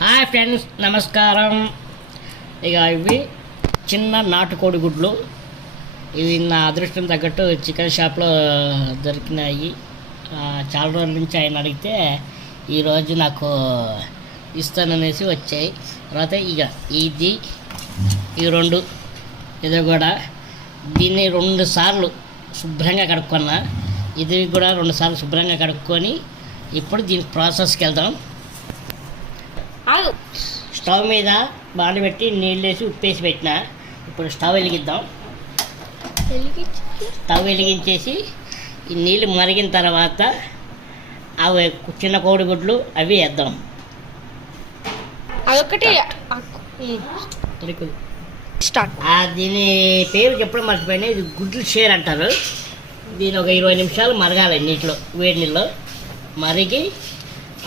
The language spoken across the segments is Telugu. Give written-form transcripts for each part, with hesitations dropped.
హాయ్ ఫ్రెండ్స్, నమస్కారం. ఇక ఇవి చిన్న నాటుకోడి గుడ్లు. ఇవి నా అదృష్టం తగ్గట్టు చికెన్ షాప్లో దొరికినాయి. చాలా రోజుల నుంచి ఆయన అడిగితే ఈరోజు నాకు ఇస్తాననేసి వచ్చాయి. తర్వాత ఇక ఈ రెండు ఇది కూడా దీన్ని 2 సార్లు శుభ్రంగా కడుక్కున్నా. ఇది కూడా 2 సార్లు శుభ్రంగా కడుక్కొని ఇప్పుడు దీని ప్రాసెస్కి వెళ్దాం. స్టవ్ మీద బాండి పెట్టి నీళ్ళు వేసి ఉప్పేసి పెట్టిన. ఇప్పుడు స్టవ్ వెలిగిద్దాం. స్టవ్ వెలిగించేసి ఈ నీళ్ళు మరిగిన తర్వాత అవి చిన్న కోడిగుడ్లు అవి వేద్దాం. అదొకటి దీని పేరు చెప్పడం మర్చిపోయినా. ఇది గుడ్లు షేర్ అంటారు. దీని ఒక 20 నిమిషాలు మరగాలి నీటిలో, వేడి నీళ్ళలో మరిగి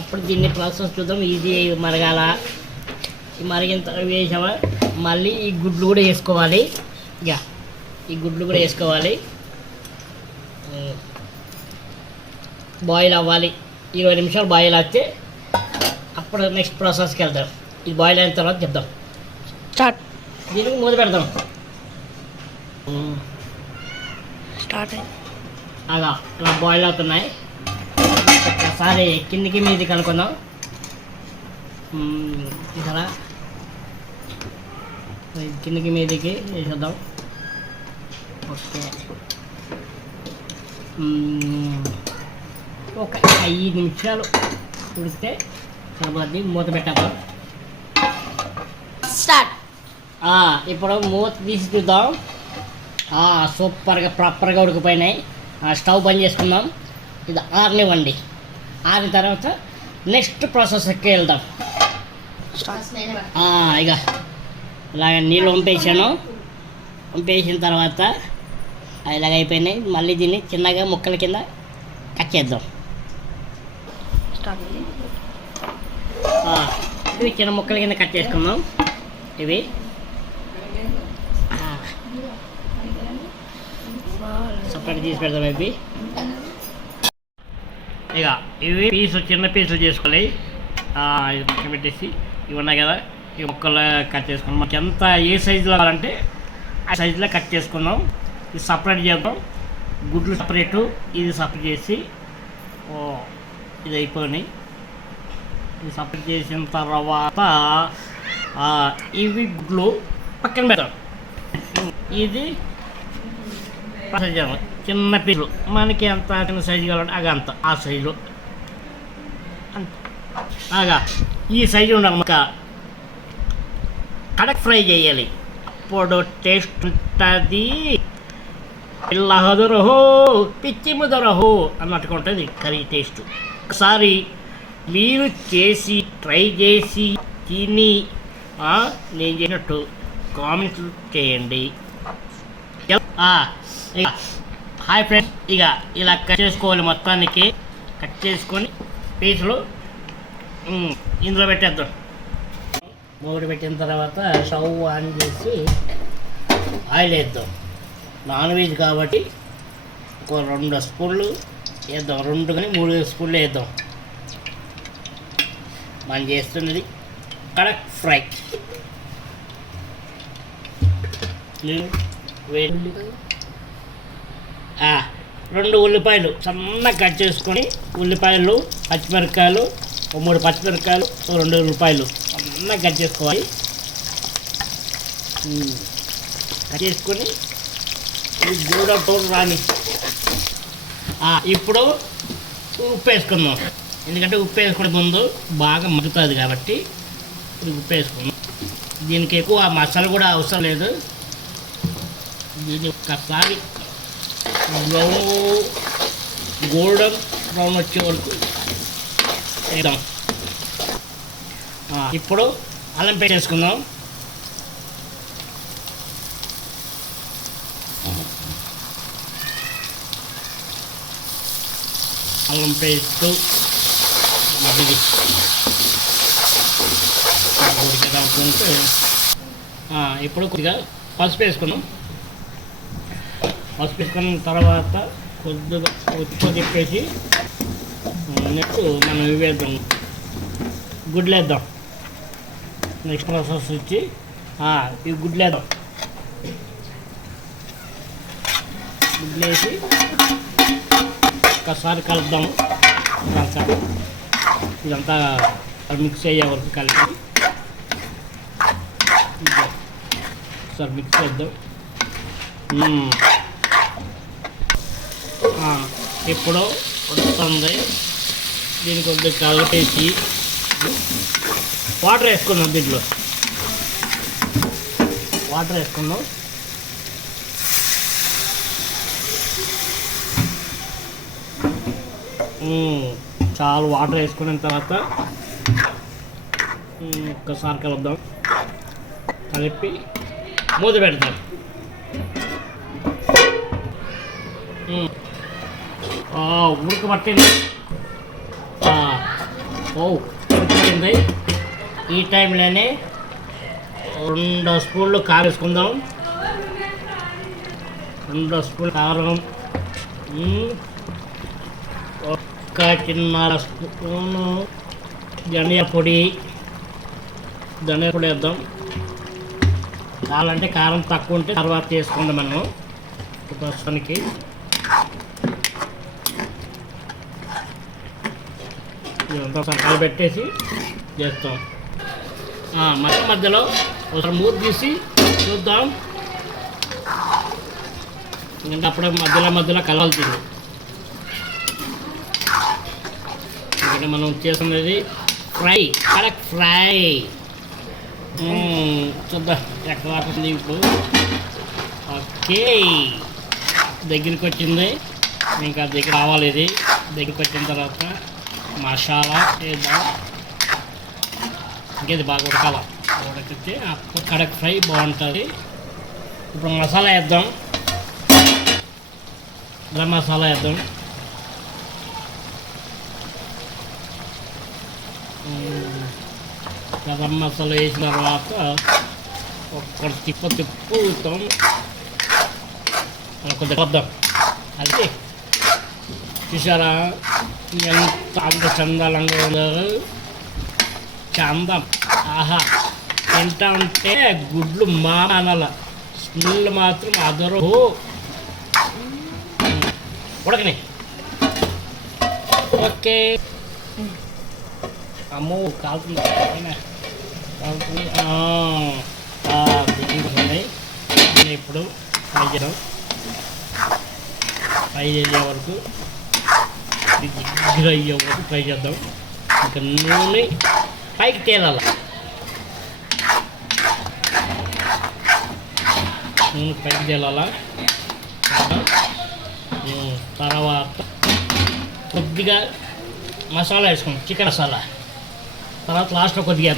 అప్పుడు దీన్ని ప్రాసెస్ చూద్దాం. ఇది మరగాల. మరిగిన తర్వాత వేసామా మళ్ళీ ఈ గుడ్లు కూడా వేసుకోవాలి. ఇక ఈ గుడ్లు కూడా వేసుకోవాలి. బాయిల్ అవ్వాలి. 20 నిమిషాలు బాయిల్ అయితే అప్పుడు నెక్స్ట్ ప్రాసెస్కి వెళ్తాం. ఇది బాయిల్ అయిన తర్వాత చెప్దాం. స్టార్ట్. దీనికి మూత పెడతాం. స్టార్ట్ అలా ఇలా బాయిల్ అవుతున్నాయి. ఒకసారి కిందికి మీది కనుక్కుందాం. ఇక్కడ కిందికి మీదికి వేసేద్దాం. ఓకే, ఒక 5 నిమిషాలు ఉడికితే సరిపోద్ది. మూత పెట్టాము. స్టార్ట్. ఇప్పుడు మూత తీసి చూద్దాం. సూపర్గా ప్రాపర్గా ఉడికిపోయినాయి. స్టవ్ బంద్ చేసుకుందాం. ఇది ఆరనివ్వండి. ఆరిన తర్వాత నెక్స్ట్ ప్రాసెస్కి వెళ్దాం. ఇక ఇలాగ నీళ్ళు వంపేసాను. వంపేసిన తర్వాత ఇలాగ అయిపోయినాయి. మళ్ళీ దీన్ని చిన్నగా ముక్కల కింద కట్ చేద్దాం. ఇవి చిన్న ముక్కల కింద కట్ చేసుకుందాం. ఇవి సపరేట్ తీసి పెడదాం. ఇవి చిన్న పీసులు చేసుకోవాలి. ఇది పక్కన పెట్టేసి ఇవి ఉన్నాయి కదా, ఈ ముక్కలు కట్ చేసుకున్నాం. మనకి ఎంత ఏ సైజులో కావాలంటే ఆ సైజులో కట్ చేసుకున్నాం. ఇది సపరేట్ చేద్దాం. గుడ్లు సపరేటు, ఇది సపరేట్ చేసి ఇది అయిపోయినాయి. ఇది సపరేట్ చేసిన తర్వాత ఇవి గుడ్లు పక్కన పెడతాం. ఇది ప్రాసెస్ చేద్దాం. చిన్న పీసులు మనకి ఎంత చిన్న సైజు కావాలంటే అంత ఆ సైజు ఈ సైజు ఉండాలి. మాకు కడక్ ఫ్రై చేయాలి. అప్పుడు టేస్ట్ ఉంటుంది. పిల్లహదురహో పిచ్చి ముదరహో అన్నట్టుగా ఉంటుంది కర్రీ టేస్ట్. ఒకసారి మీరు చేసి ట్రై చేసి తిని నేను చేసినట్టు కామెంట్లు చేయండి. హాయ్ ఫ్రెండ్స్, ఇక ఇలా కట్ చేసుకోవాలి. మొత్తానికి కట్ చేసుకొని పీసులు ఇందులో పెట్టేద్దాం. మూడు పెట్టిన తర్వాత స్టవ్ ఆన్ చేసి ఆయిల్ వేద్దాం. నాన్ వెజ్ కాబట్టి ఒక 2 స్పూన్లు వేద్దాం. 2 కానీ 3 స్పూన్లు వేద్దాం. మనం చేస్తున్నది కడక్ ఫ్రై. వేడి 2 ఉల్లిపాయలు సన్నగా కట్ చేసుకొని, ఉల్లిపాయలు, పచ్చిమిరపకాయలు, 3 పచ్చిమిరపకాయలు, 2 ఉల్లిపాయలు సన్నగా కట్ చేసుకోవాలి. కట్ చేసుకొని గోల్డెన్ బ్రౌన్ రాని. ఇప్పుడు ఉప్పు వేసుకుందాం. ఎందుకంటే ఉప్పు వేసుకునే ముందు బాగా మగ్గుతుంది కాబట్టి ఉప్పు వేసుకుందాం. దీనికి ఎక్కువ మసాలా కూడా అవసరం లేదు. దీన్ని ఒక్కసారి గోల్డెన్ బ్రౌన్ వచ్చే వరకు వేద్దాం. ఇప్పుడు అల్లం పేస్ట్ వేసుకుందాం. అల్లం పేస్ట్ ఉడికేదాకుంటే ఇప్పుడు కొద్దిగా పసుపు వేసుకుందాం. పసుపు వేసుకున్న తర్వాత కొద్దిగా ఉప్పు తిప్పేసి నెక్స్ట్ మనం ఇవి వేద్దాం. గుడ్లు వేద్దాం. నెక్స్ట్ ప్రాసెస్ వచ్చి ఈ గుడ్లు వేద్దాం. గుడ్లు వేసి ఒక్కసారి కలుపుదాము. ఇదంతా మిక్స్ అయ్యే వరకు కలిపి ఒకసారి మిక్స్ చేద్దాం. ఇప్పుడు వస్తుంది. దీనికి కొద్దిగా కలిపేసి వాటర్ వేసుకున్నాం. దీంట్లో వాటర్ వేసుకున్నాం. చాలా వాటర్ వేసుకున్న తర్వాత ఒక్కసారి కలుపుదాం. కలిపి మూత పెడతాం. ఉడకబట్టింది. ఉడకబట్టింది. ఈ టైంలోనే 2 స్పూన్లు కారం వేసుకుందాం. 2 స్పూన్లు కారం, 1.5 స్పూను ధనియా పొడి వేద్దాం. కావాలంటే కారం తక్కువ ఉంటే తర్వాత వేసుకుందాం. మనం ప్రస్తుతానికి ఇదంతా సరికాలు పెట్టేసి చేస్తాం. మధ్యలో ఒకసారి మూత తీసి చూద్దాం. ఎందుకంటే అప్పుడే మధ్యలో కలవాల్సింది. ఎందుకంటే మనం చేస్తున్నది ఫ్రై, కరెక్ట్ ఫ్రై. చూద్దాం ఎక్కడ రాకుంది. ఇప్పుడు ఓకే, దగ్గరికి వచ్చింది. ఇంకా దగ్గర రావాలి. ఇది దగ్గరికి వచ్చిన తర్వాత మసాలా వేద్దాం. ఇంకేది బాగా ఉడకితే అప్పుడు కడక్ ఫ్రై బాగుంటుంది. ఇప్పుడు మసాలా వేద్దాం. గరం మసాలా వేద్దాం. గరం మసాలా వేసిన తర్వాత ఒక్క తిప్పుతాం. కొద్దిగా వద్దాం. అది చూసారా అంత చందాలంగా ఉన్నారు. చందం. ఆహా, తింటా ఉంటే గుడ్లు మానాల స్మెల్ మాత్రం అదరు. ఉడకని. ఓకే. అమ్మో కాలుతుంది. ఇప్పుడు ఫ్రై చేయడం. ఫ్రై చేసే వరకు దగ్గర అయ్యే వరకు ఫ్రై చేద్దాం. ఇంకా నూనె పైకి తేలాల. నూనె పైకి తేలాల. తర్వాత కొద్దిగా మసాలా వేసుకుంటాం. చికెన్ మసాలా. తర్వాత లాస్ట్లో కొద్దిగా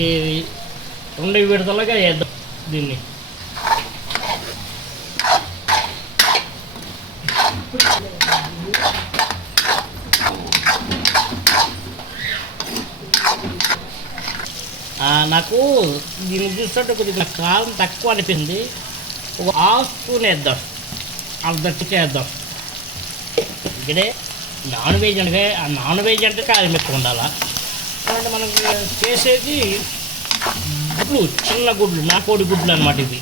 ఈ 2 విడతలుగా వేద్దాం దీన్ని. నాకు దీన్ని చూస్తుంటే కొద్దిగా కారం తక్కువ అనిపించింది. ఒక 1/2 స్పూన్ వేద్దాం. అర్ధ వేద్దాం. ఇక్కడే నాన్ వెజ్ అంటే కారం ఎక్కువ ఉండాలా. అంటే మనం చేసేది గుడ్లు, చిన్న గుడ్లు, నాకోడి గుడ్లు అన్నమాట ఇవి.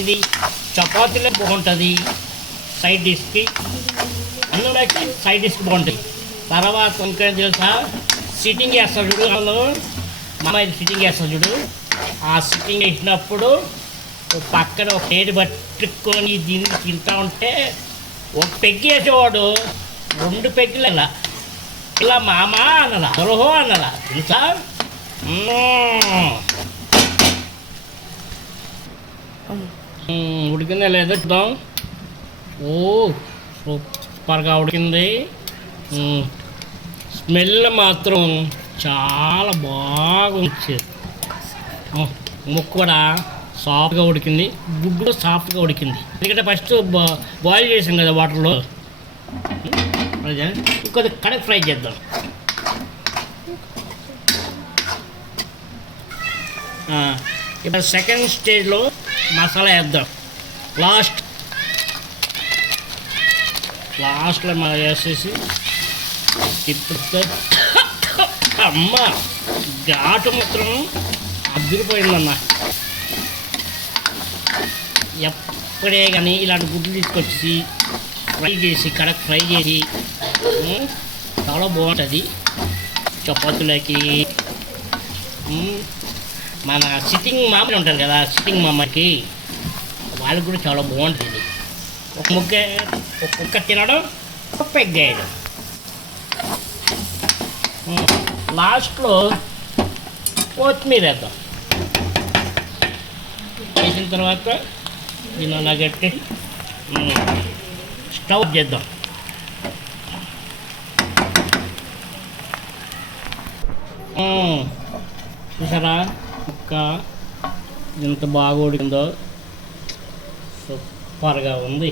ఇది చపాతీలో బాగుంటుంది. సైడ్ డిష్కి, అన్నంలోకి సైడ్ డిష్కి బాగుంటుంది. తర్వాత ఇంకా తెలుసా, సిట్టింగ్ వేస్తాడు చూడు. అందులో మా ఇది సిట్టింగ్ వేస్తాడు చూడు. ఆ సిట్టింగ్ వేసినప్పుడు పక్కన ఒక ప్లేట్ పట్టుకొని దీన్ని తింటా ఉంటే ఒక పెగ్గి వేసేవాడు 2 పెగ్గులు ఇలా మామ అన్నలా, అరోహో అన్నలా. తెలుసా? ఉడికిందా లేదా చూద్దాం. ఓ సూపర్గా ఉడికింది. స్మెల్ మాత్రం చాలా బాగా వచ్చేది. ముక్క కూడా సాఫ్ట్గా ఉడికింది. గుడ్డు కూడా సాఫ్ట్గా ఉడికింది. ఎందుకంటే ఫస్ట్ బాయిల్ చేసాం కదా వాటర్లో. ఇంకొద్ది కడక్ ఫ్రై చేద్దాం. ఇప్పుడు సెకండ్ స్టేజ్లో మసాలా వేద్దాం. లాస్ట్లో వేసేసి తిప్పుతో అమ్మ ఘాటు మాత్రం అదిరిపోయిందన్న. ఎప్పుడే కానీ ఇలాంటి గుడ్లు తీసుకొచ్చి ఫ్రై చేసి కడక్ ఫ్రై చేసి చాలా బాగుంటుంది చపాతీలకి. మన సిట్టింగ్ మామూలు ఉంటారు కదా, సిట్టింగ్ మామకి వాళ్ళకి కూడా చాలా బాగుంటుంది. ఒక్కొక్క తినడం ఒక పెగ్గేయడం. లాస్ట్లో కొత్తిమీర వేద్దాం. వేసిన తర్వాత దీన్ని అలా కట్టి స్టవ్ చేద్దాం. చూసారా ముక్క ఎంత బాగా ఉడికిందో, సూపర్గా ఉంది.